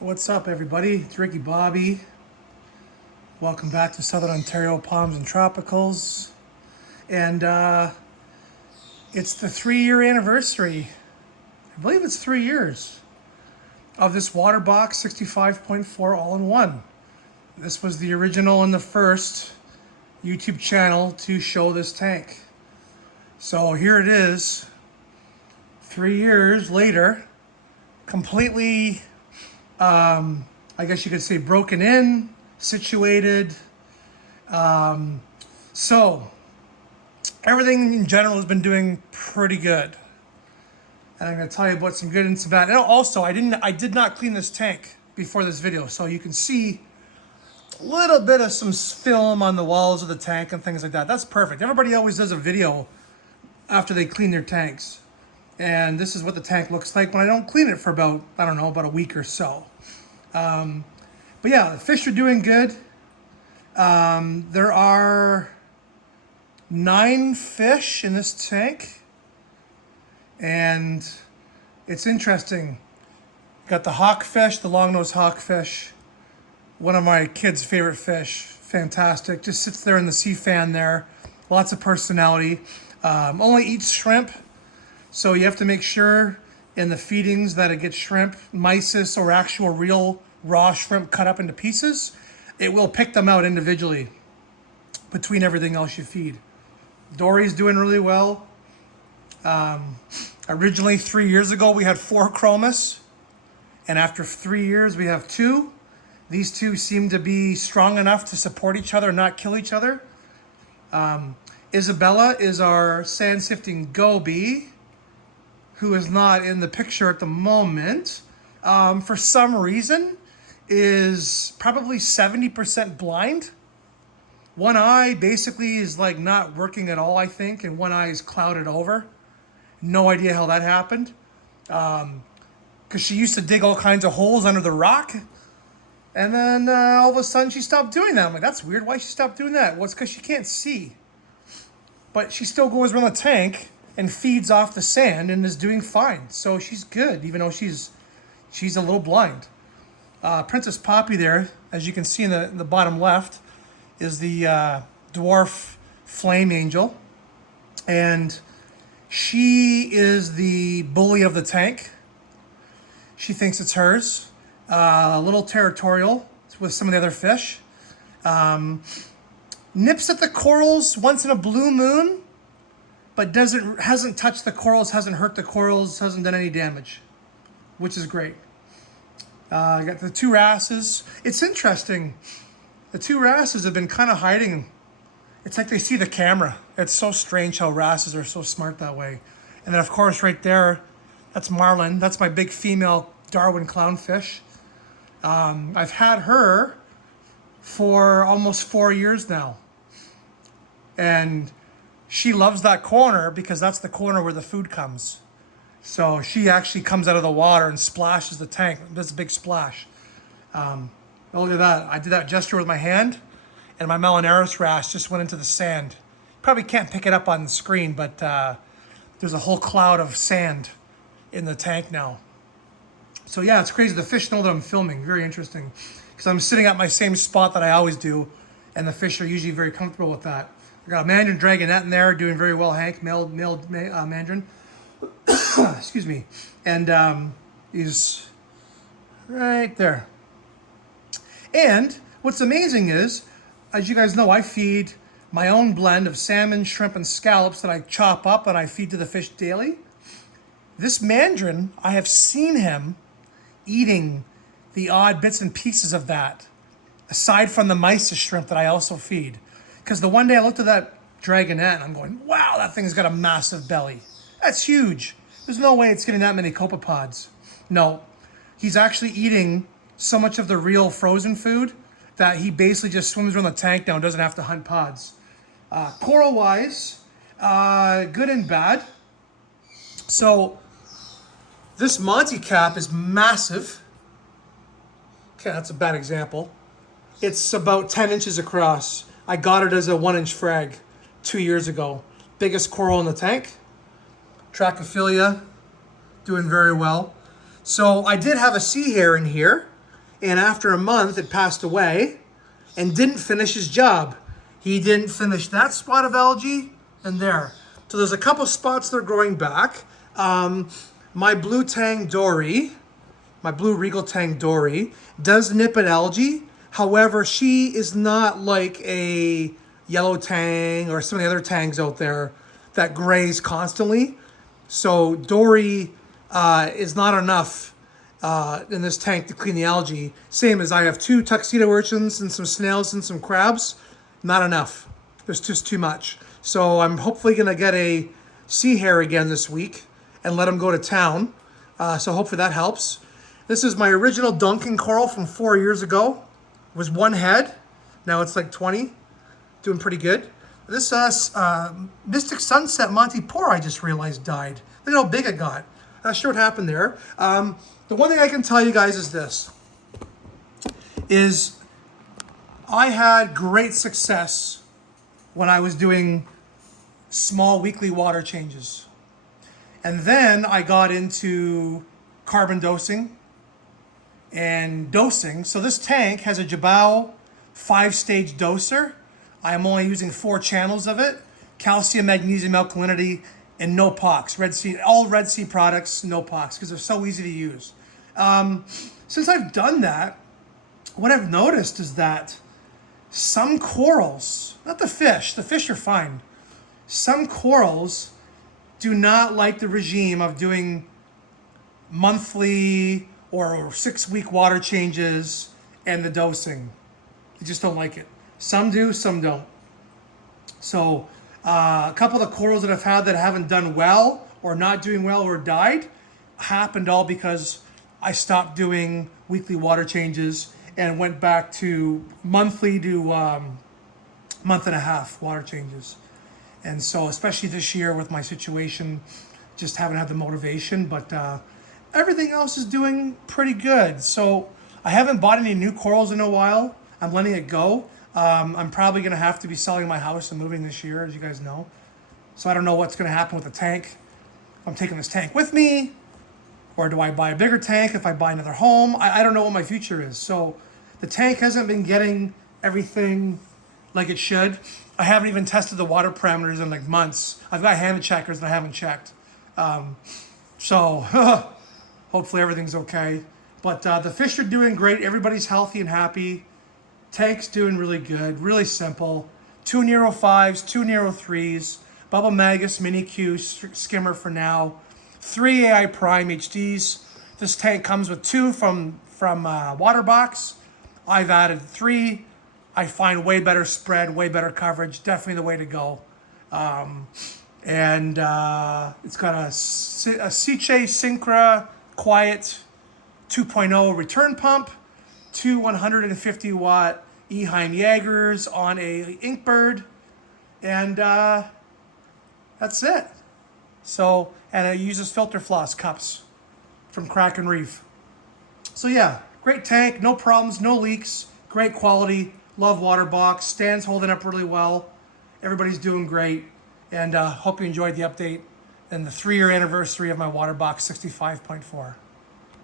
What's up, everybody? It's Ricky Bobby. Welcome back to Southern Ontario Palms and Tropicals. And it's the 3-year anniversary. I believe it's 3 years of this Waterbox 65.4 all-in-one. This was the original and the first YouTube channel to show this tank. So here it is, 3 years later, completely I guess you could say broken in, situated. So everything in general has been doing pretty good. And I'm going to tell you about some good and some bad. And also, I did not clean this tank before this video, so you can see a little bit of some film on the walls of the tank and things like that. That's perfect. Everybody always does a video after they clean their tanks. And this is what the tank looks like when I don't clean it for about, I don't know, about a week or so. But yeah, the fish are doing good. There are 9 fish in this tank. And it's interesting. Got the hawkfish, the long-nosed hawkfish. One of my kids' favorite fish. Fantastic. Just sits there in the sea fan there. Lots of personality. Only eats shrimp. So you have to make sure in the feedings that it gets shrimp, mysis, or actual real raw shrimp cut up into pieces. It will pick them out individually between everything else you feed. Dory's doing really well. Originally 3 years ago we had 4 chromis, and after 3 years we have 2. These 2 seem to be strong enough to support each other and not kill each other. Isabella is our sand sifting goby, who is not in the picture at the moment, for some reason, is probably 70% blind. One eye basically is like not working at all, I think, and one eye is clouded over. No idea how that happened. Because she used to dig all kinds of holes under the rock, and then all of a sudden she stopped doing that. I'm like, that's weird. Why she stopped doing that? Well, it's because she can't see. But she still goes around the tank and feeds off the sand and is doing fine. So she's good, even though she's a little blind. Princess Poppy there, as you can see in the bottom left, is the dwarf flame angel. And she is the bully of the tank. She thinks it's hers. A little territorial with some of the other fish. Nips at the corals once in a blue moon, but hasn't touched the corals, hasn't hurt the corals, hasn't done any damage, which is great. I got the 2 wrasses. It's interesting. The 2 wrasses have been kind of hiding. It's like they see the camera. It's so strange how wrasses are so smart that way. And then of course right there, that's Marlin. That's my big female Darwin clownfish. I've had her for almost 4 years now. And she loves that corner because that's the corner where the food comes. So she actually comes out of the water and splashes the tank. That's a big splash. Look at that. I did that gesture with my hand, and my Melanaris wrasse just went into the sand. Probably can't pick it up on the screen, but there's a whole cloud of sand in the tank now. So yeah, it's crazy. The fish know that I'm filming. Very interesting. Because I'm sitting at my same spot that I always do, and the fish are usually very comfortable with that. I got a mandarin dragonette in there doing very well, Hank, male mandarin. Excuse me. And he's right there. And what's amazing is, as you guys know, I feed my own blend of salmon, shrimp, and scallops that I chop up and I feed to the fish daily. This mandarin, I have seen him eating the odd bits and pieces of that, aside from the mysis shrimp that I also feed. Because the one day I looked at that dragonette and I'm going, wow, that thing's got a massive belly. That's huge. There's no way it's getting that many copepods. No, he's actually eating so much of the real frozen food that he basically just swims around the tank now and doesn't have to hunt pods. Coral-wise, good and bad. So this Monty cap is massive. Okay, that's a bad example. It's about 10 inches across. I got it as a 1-inch frag 2 years ago. Biggest coral in the tank. Trachophilia, doing very well. So I did have a sea hare in here and after a month it passed away and didn't finish his job. He didn't finish that spot of algae and there. So there's a couple spots that are growing back. My blue tang dory, my blue regal tang dory, does nip at algae. However, she is not like a yellow tang or some of the other tangs out there that graze constantly. So dory is not enough in this tank to clean the algae. Same as I have 2 tuxedo urchins and some snails and some crabs. Not enough. There's just too much. So I'm hopefully gonna get a sea hare again this week and let him go to town. So hopefully that helps. This is my original Duncan coral from 4 years ago. It was 1 head. Now it's like 20. Doing pretty good. This Mystic Sunset Monty Poor, I just realized died. Look how big it got. Not sure what happened there. The one thing I can tell you guys is this. I had great success when I was doing small weekly water changes. And then I got into carbon dosing and dosing. So this tank has a Jabao 5-stage doser. I am only using 4 channels of it. Calcium, magnesium, alkalinity, and no POX. Red Sea, all Red Sea products, no POX, because they're so easy to use. Since I've done that, what I've noticed is that some corals, not the fish are fine. Some corals do not like the regime of doing monthly or 6-week water changes and the dosing. They just don't like it. Some do, some don't. So a couple of the corals that I've had that haven't done well or not doing well or died happened all because I stopped doing weekly water changes and went back to monthly to month and a half water changes. And so especially this year with my situation, just haven't had the motivation, but everything else is doing pretty good. So I haven't bought any new corals in a while. I'm letting it go. I'm probably gonna have to be selling my house and moving this year, as you guys know. So I don't know what's gonna happen with the tank. If I'm taking this tank with me, or do I buy a bigger tank if I buy another home? I don't know what my future is. So the tank hasn't been getting everything like it should. I haven't even tested the water parameters in like months. I've got hand checkers that I haven't checked. So hopefully everything's okay. But the fish are doing great. Everybody's healthy and happy. Tank's doing really good, really simple. 2 Nero 5s, 2 Nero 3s, Bubble Magus Mini Q skimmer for now, 3 AI Prime HDs. This tank comes with 2 from Waterbox. I've added 3. I find way better spread, way better coverage, definitely the way to go. It's got a Sicce Syncra Quiet 2.0 return pump, 2 150 watt Eheim Jaegers on a Inkbird, and that's it. So, and it uses filter floss cups from Kraken Reef. So yeah, great tank, no problems, no leaks, great quality. Love Waterbox, stands holding up really well. Everybody's doing great, and hope you enjoyed the update and the 3-year anniversary of my Waterbox 65.4.